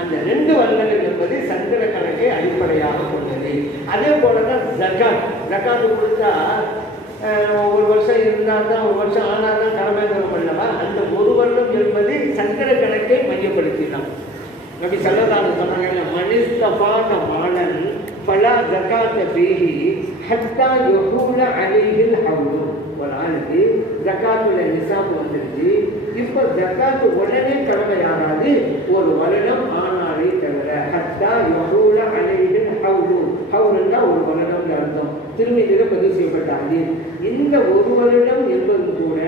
அந்த ரெண்டு வல்லங்கள் என்பது சந்திர கணக்கை அடிப்படையாக கொண்டது. அதே போல தான் ஜக்காத் ஜக்காத்து கொடுத்தா ஒரு வருஷம் இருந்தால் தான் ஒரு வருஷம் ஆனால் தான் கடமைங்கிறோம் பண்ணவா அந்த ஒரு வருடம் என்பது சந்திர கணக்கை மையப்படுத்தினான். நபி சல்லல்லாஹு சொன்னாங்க. மனிஸ்தபான மாணன் ஃபலா ஜக்காத்த பேகி ஹத்தா யஹூல அலைஹில் ஹவுலும் ஒரு ஆளுக்கு ஜக்காத்துல நிசாப் வந்துருச்சு. இப்போ ஜக்காத்து உடனே கடமையாகாது. ஒரு வருடம் ஆனாலே தவிர ஹத்தா யஹூல அலைஹில் ஹவுலு. ஹவுலுன்னா ஒரு வருடம் அர்த்தம். திருமதியில பதிவு செய்யப்பட்ட ஹதீஸ் இந்த ஒரு வருடம் என்பது கூட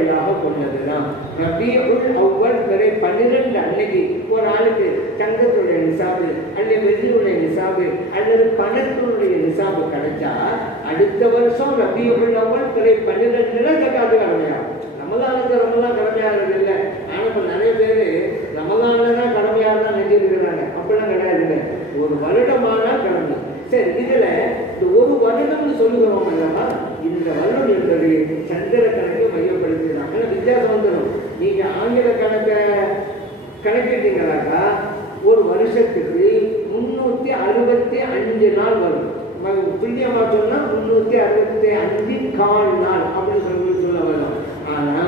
அடிப்படையாக கொண்டதுதான். ரபியுள் அவ்வல் வரை பன்னிரெண்டு அன்னைக்கு ஒரு ஆளுக்கு தங்கத்துடைய நிசாபு அல்லது வெள்ளியுடைய நிசாபு அல்லது பணத்தினுடைய நிசாபு கிடைச்சா அடுத்த வருஷம் ரபியுள் அவ்வல் வரை பன்னிரெண்டுல ஜக்காத்து கடமையாகும் ரமலானுக்கு ரமலான் கடமையாகிறது இல்லை. ஆனால் இப்போ நிறைய பேர் ரமலானில் தான் கடமையாக தான் நினைச்சிருக்கிறாங்க அப்படிலாம் கிடையாதுங்க ஒரு வருடமானா கடமை. சரி இதுல இந்த ஒரு வருடம்னு சொல்லுகிறோம் அல்லவா இந்த வருடம் என்பது சந்திர கணக்கு மையப்படுத்திதான் வித்தியாசம் வந்துடும். நீங்க ஆங்கில கணக்கை கணக்கிட்டீங்களாக்கா ஒரு வருஷத்துக்கு முன்னூத்தி அறுபத்தி அஞ்சு நாள் வரும். துல்லியமாக சொன்னால் முன்னூத்தி அறுபத்தி அஞ்சு கால் நாள் அப்படின்னு சொல்லி சொல்ல வரும். ஆனா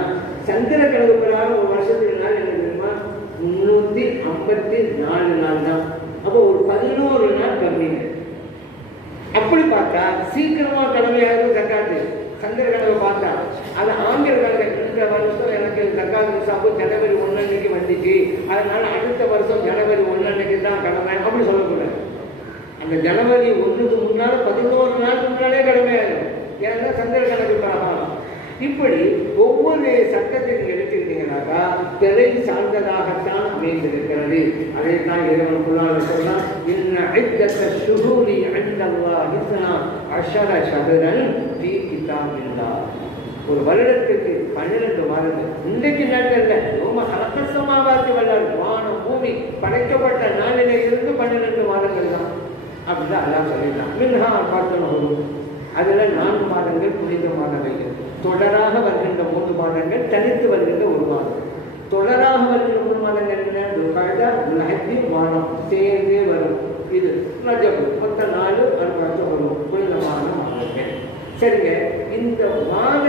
சந்திர கணக்கு பிரகாரம் ஒரு வருஷத்துக்கு நாள் என்ன தெரியுமா? முன்னூத்தி ஐம்பத்தி நாலு நாள் தான். அப்போ ஒரு பதினோரு நாள் கம்மிங்க. அப்படி பார்த்தா சீக்கிரமா கடமையாகிறது ஜக்காத்து சந்திர கணக்கு பார்த்தா அது ஆங்கில கணக்கு வருஷம் எனக்கு ஜக்காத்து சாப்பு ஜனவரி ஒன்று அன்னைக்கு வந்துச்சு. அதனால அடுத்த வருஷம் ஜனவரி ஒன்று அன்னைக்கு தான் கடமை அப்படி சொல்லக்கூடாது. அந்த ஜனவரி ஒன்றுக்கு முன்னால் பதினோரு நாளுக்கு முன்னாலே கடமையாகும் ஏன்னா சந்திர கணக்கு பிரகாரம் இப்படி ஒவ்வொரு சட்டத்தை நீங்க எடுத்துக்கிட்டீங்கன்னாக்கா பிறை சார்ந்ததாகத்தான் அமைந்திருக்கிறது. அதை தான் இறைவனுக்குள்ளால் சொன்னால் இன்ன ஐத்தத்த சுகூரி அண்டல்லா இஸ்னா அஷர சதுரன் தீ கிதாபில்லா ஒரு வருடத்திற்கு பன்னிரெண்டு மாதங்கள். இன்றைக்கு நாட்கள்ல ரொம்ப கலக்கசமாவாத்தி வல்லார் வானம் பூமி படைக்கப்பட்ட நாளில இருந்து பன்னிரண்டு மாதங்கள் தான். அப்படிதான் அல்லாஹ் சொல்லிட்டான். மின்ஹா பார்க்கணும் அதுல நான்கு மாதங்கள் புனித மாதங்கள் தொடராக வருகின்ற மூன்று மாதங்கள் தனித்து வருகின்ற ஒரு மாதம். தொடராக வருகிற மூணு மாதங்கள் என்ன? துல்காஜா துல்ஹஜ்ஜி மாதம் சேர்ந்தே வரும். இது ரஜபு. மொத்த நாலு வருஷம் வரும். புனிதமான மாதங்கள். சரிங்க. இந்த மாதம்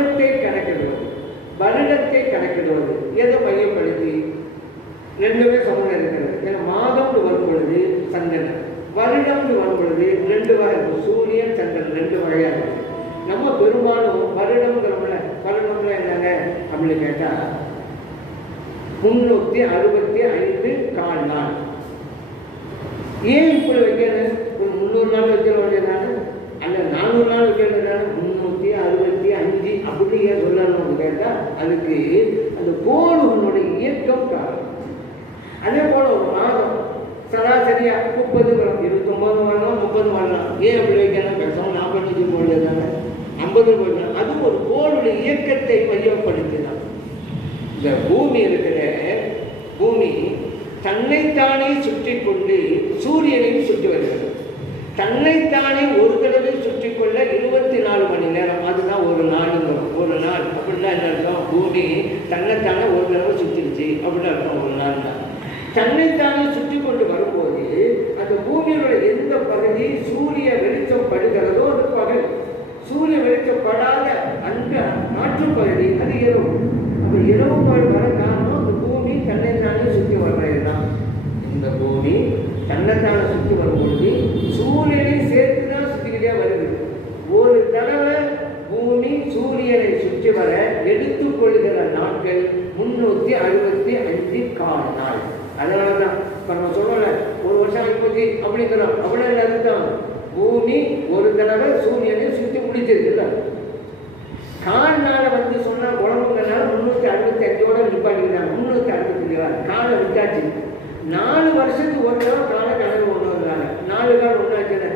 வருடத்தை கணக்கிடுவது. எதை மையப்படுத்தி? ரெண்டுமே சமூகம் இருக்கிறது. ஏன்னா மாதம்னு வரும் பொழுது சந்திரன். வருடம்னு வரும் பொழுது ரெண்டு வகை சூரியன் சந்திரன் ரெண்டு வகையா இருக்கு நம்ம பெரும்பாலும் வருடம்ங்கிறோம்ல வருடம்ல என்னங்க? அப்படின்னு கேட்டா முன்னூத்தி அறுபத்தி ஐந்து கால் நாள். ஏன் இப்படி வைக்கணும் ஒரு முந்நூறு நாள் வைக்கிற வேண்டியதானே அல்ல நானூறு நாள் வைக்கிறது வேண்டியதானே அறுபத்தி அஞ்சு அப்படி ஏன் கேட்டால் அதுக்கு அந்த கோளுகளுடைய இயக்கம் காரணம். அதே போல ஒரு மாதம் சராசரியா முப்பது வரும் இருபத்தொம்பது வரலாம் முப்பது வரலாம் ஏன் அப்படி வைக்கணும்? பேசாம நாற்பத்தஞ்சு போடுறது தானே? ஐம்பது போடலாம் அது ஒரு கோளுடைய இயக்கத்தை மையப்படுத்தினான் இந்த பூமி இருக்கிற பூமி தன்னைத்தானே சுற்றி கொண்டு சூரியனையும் சுற்றி வருகிறது. தன்னைத்தானே ஒரு தடவை சுற்றி கொள்ள இருபத்தி நாலு மணி நேரம் அதுதான் ஒரு நாளுங்கிறோம் ஒரு நாள். அப்படின்னா என்ன அர்த்தம்? பூமி தன்னைத்தானே ஒரு தடவை சுற்றிடுச்சு அப்படின்னு அர்த்தம் ஒரு நாள் தான் தன்னைத்தானே சுற்றி கொண்டு வரும்போது அந்த பூமியோட எந்த பகுதி சூரிய வெளிச்சம் படுகிறதோ அது பகல். சூரிய வெளிச்சம் படாத அந்த மாற்று பகுதி அது இரவு. அப்போ இரவு பகல் வர காரணம் அந்த பூமி தன்னைத்தானே சுற்றி வர்றது தான் இந்த பூமி தன்னைத்தானே சுற்றி வரும்பொழுது சூரியனை சேர்த்து தான் சுற்றிக்கிட்டே வருது. ஒரு தடவை பூமி சூரியனை சுற்றி வர எடுத்துக்கொள்கிற நாட்கள் முன்னூத்தி அறுபத்தி அஞ்சு கால் நாள். அதனால தான் இப்போ நம்ம சொல்லல ஒரு வருஷம் ஆகிப்போச்சு அப்படிங்கிறோம். அவ்வளோ என்ன பூமி ஒரு தடவை சூரியனை சுற்றி முடிச்சிருக்குல்ல கால் நாளை வந்து சொன்னா குழம்புங்கனால முந்நூற்றி அறுபத்தி அஞ்சோட நிப்பாட்டிக்கிறாங்க முந்நூற்றி அறுபத்தி அஞ்சு காலை. விட்டாச்சு. நாலு வருஷத்துக்கு ஒரு தடவை காலை கணக்கு கொண்டு வர்றாங்க நாலு கால் ஒன்றாச்சுன்னு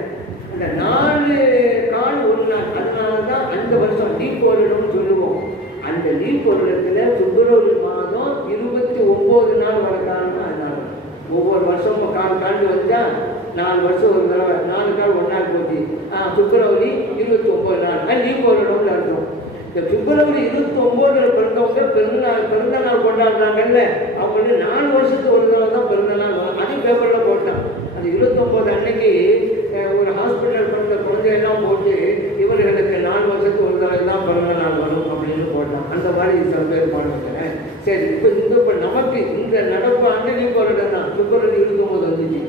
அந்த நாலு நீர்கோளிடம் சொல்லுவோம் அந்த நீர்கோளிடத்தில் பிப்ரவரி மாதம் இருபத்தி ஒம்பது நாள் வரக்கான அதனால ஒவ்வொரு வருஷமும் கால் காண்டு வந்தா நாலு வருஷம் ஒரு தடவை நாலு நாள் ஒன்றா போச்சு ஆஹ் பிப்ரவரி இருபத்தி ஒன்பது நாள் நீர்கோளிடம்னு அர்த்தம். இந்த பிப்ரவரி இருபத்தி ஒம்போதில் பிறந்தவங்க பிறந்தநாள் பிறந்த நாள் கொண்டாடுறாங்கல்ல அவங்க நாலு வருஷத்துக்கு ஒரு தடவை தான் பிறந்த நாள் வரும் அதையும் பேப்பரில் போட்டான். இருபத்தி ஒன்பது அன்னைக்கு ஒரு ஹாஸ்பிட்டல் பிறந்த குழந்தை எல்லாம் போட்டு மதத்துக்கு உள்ளவர் தான் பிறந்தநாள் வரும் அப்படின்னு போட்டோம். அந்த மாதிரி சில பேர் பண்ணுவாங்க சரி இப்போ இந்த இப்போ நமக்கு இந்த நடப்பு அன்னி வருடம் தான். பிப்ரவரி இருக்கும்போது வந்துச்சு.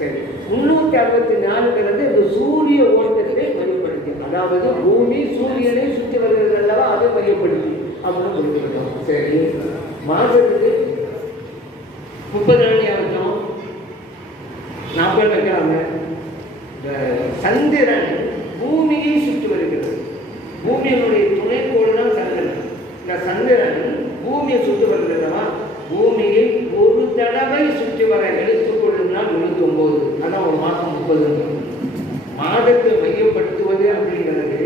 சரி முன்னூற்றி அறுபத்தி நாலுங்கிறது இந்த சூரிய ஓட்டத்தை மையப்படுத்தி அதாவது பூமி சூரியனை சுற்றி வருகிறது அல்லவா? அதை மையப்படுத்தி அப்படின்னு சொல்லிக்கிட்டோம் சரி மாதத்துக்கு முப்பது நாள் ஆகட்டும் நாற்பது வைக்கிறாங்க சந்திரன் பூமியினுடைய துணைக்கோள் தான் சந்திரன். இந்த சந்திரன் பூமியை சுற்றி வருகிறதா பூமியை ஒரு தடவை சுற்றி வர எழுத்துக்கொள்ளுனால் எழுபத்தி ஒன்பது. அதான் ஒரு மாதம் முப்பது. மாதத்தை மையப்படுத்துவது அப்படிங்கிறது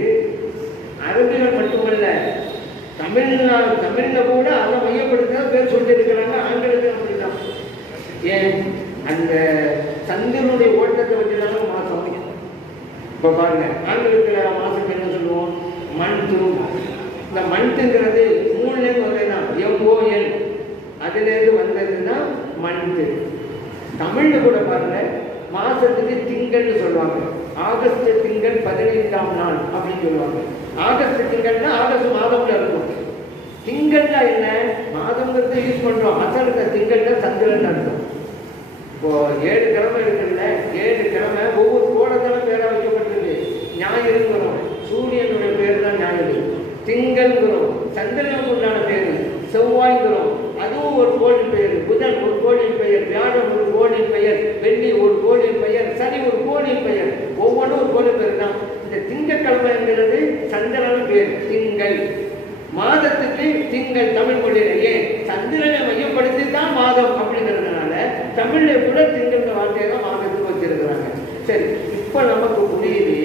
அரபியில் மட்டுமல்ல. தமிழ்நாடு தமிழில் கூட அதை மையப்படுத்த பேர் சொல்லியிருக்கிறாங்க. ஆங்கிலத்தில் அப்படிதான் ஏன்? அந்த சந்திரனுடைய ஓட்டத்தை வச்சு தானே மாதம் இப்போ பாருங்க ஆங்கிலத்தில் மாதம் என்ன சொல்லுவோம்? மந்த்து இந்த மண்துங்கிறது மூணுலேருந்து வந்ததுன்னா எம்ஓஎன். அதுலேருந்து வந்ததுன்னா மண்து தமிழில் கூட பாருங்க மாசத்துக்கு திங்கள்னு சொல்லுவாங்க. ஆகஸ்ட் திங்கள் பதினைந்தாம் நாள் அப்படின்னு சொல்லுவாங்க. ஆகஸ்ட் திங்கள்னா ஆகஸ்ட் மாதம்ல இருக்கும். திங்கள்னா என்ன? மாதங்கிறது யூஸ் பண்ணுறோம் அசல் திங்கள்னா சந்திரன் அர்த்தம். இப்போ ஏழு கிழமை இருக்குல்ல ஏழு கிழமை ஒவ்வொரு கோணத்தாலும் பேரா வைக்கப்பட்டிருக்கு ஞாயிறுங்கிறோம் சூரியனுடைய பேர் தான் ஞாயிறு திங்கள்ங்கிறோம் சந்திரனுக்கு உண்டான பேர் செவ்வாய்ங்கிறோம் அதுவும் பெயர் புதன் ஒரு கோளின் பெயர் வியாழன் ஒரு கோளின் பெயர் வெள்ளி ஒரு கோளின் பெயர் சனி ஒரு கோளின் பெயர். ஒவ்வொன்றும் ஒரு கோடி பெயர் தான். இந்த திங்கட்கிழமைங்கிறது சந்திரன் பேர் திங்கள். மாதத்துக்கு திங்கள் தமிழ் மொழியில. ஏன்? சந்திரனை மையப்படுத்தி தான் மாதம் அப்படிங்கிறதுனால தமிழில் கூட திங்கள் வார்த்தையை தான் மாதத்துக்கு வச்சிருக்கிறாங்க. சரி இப்போ நமக்கு புரியுது